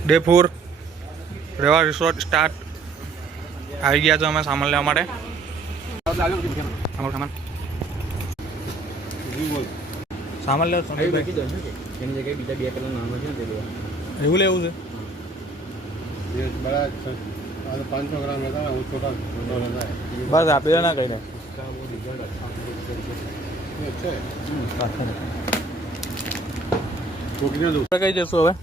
Day 4 રેવા resort start આવી ગયા છો અમે સામાન લેવા માટે સામાન લેવો એની જગ્યાએ બીજા 2 કલર નામ છે એવું લેવું છે 500 ગ્રામ હતા બસ આપી ના કઈ કઈ જશું હવે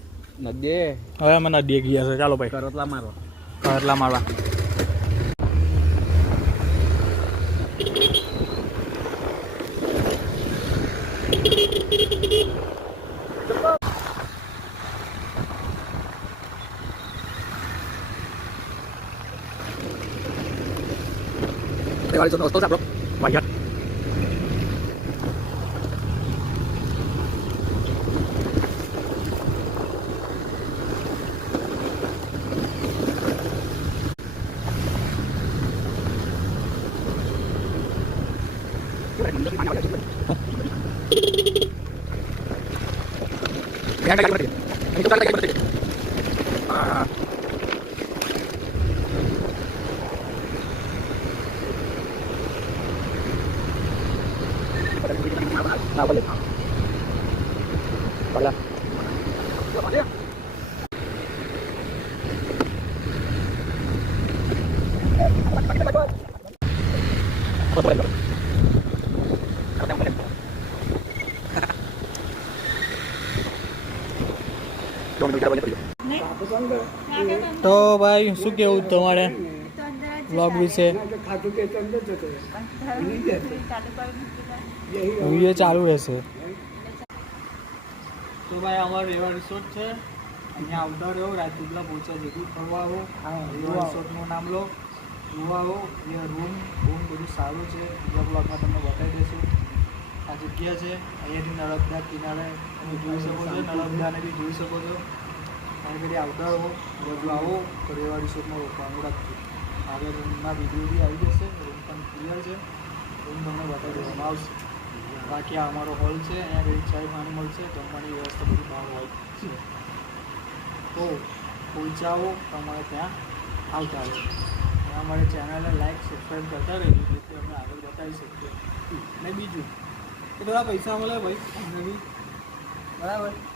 નદીએ હવે અમે નદીએ ગયા છે ચાલો ભાઈ કરતલા મારવા Vale, son todos bro. Vaya. Nah, boleh. Boleh. તો ભાઈ શું કેવું તમારે વ્લોગ વિશે વિડીયો ચાલુ રહેશે તો ભાઈ અમારો રેવા રિસોર્ટ છે અહીંયા આવતા રહ્યો રાજપીપળા પહોંચ્યા જેટલું ફરવા આવો રેવા રિસોર્ટનું નામ લો જોવા આવો એ રૂમ બધું સારું છે બીજા બ્લોગમાં તમને બતાવી દઈશું આ જગ્યા છે અહીંયાથી નર્મદા કિનારે તમે જોઈ શકો છો નર્મદાને બી જોઈ શકો છો અહીં ઘડી આવતા રહો બધું આવો તો રેવા રિસોર્ટમાં રોકવાનું રાખજો આગળ રૂમના વિડીયો બી આવી જશે રૂમ પણ ક્લિયર છે રૂમ તમને બતાવી દેવામાં આવશે બાકી આ અમારો હોલ છે અહીંયા ઘડી ચાય પાણી મળશે જમવાની વ્યવસ્થા બધી બહાર હોય છે તો પહોંચાવો તમારે ત્યાં આવતા રહો અને અમારી ચેનલને લાઈક સબસ્ક્રાઈબ કરતા રહેજો જેથી અમે આગળ બતાવી શકીએ અને બીજું કે થોડા પૈસા મળે ભાઈ અમને બી બરાબર